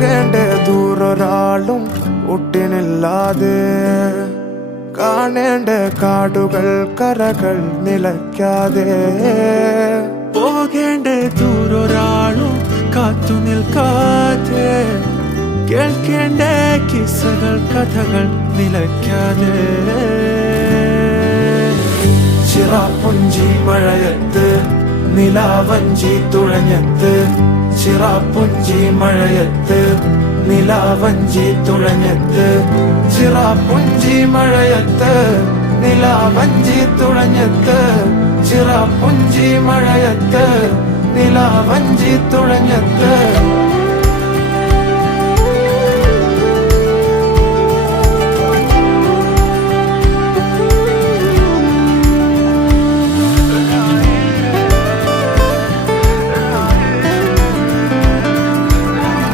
പോകേണ്ട ദൂരൊരാളും ഒട്ടിനില്ലാതെ കാണേണ്ട കാടുകൾ കരകൾ നിലയ്ക്കാതെ പോകേണ്ട ദൂരൊരാളും കാത്തു നിൽക്കാതെ കേൾക്കേണ്ട കിസ്സകൾ കഥകൾ നിലയ്ക്കാതെ ചിറാപ്പുഞ്ചി മഴയത്ത് നിലാവഞ്ചി തുഴഞ്ഞത്ത് ചിറാപ്പുഞ്ചി മഴയത്ത് നിലാവഞ്ചി തുഴഞ്ഞത്ത് ചിറാപ്പുഞ്ചി മഴയത്ത് നിലാവഞ്ചി തുഴഞ്ഞത്ത് ചിറാപ്പുഞ്ചി മഴയത്ത് നിലാവഞ്ചി തുഴഞ്ഞത്ത്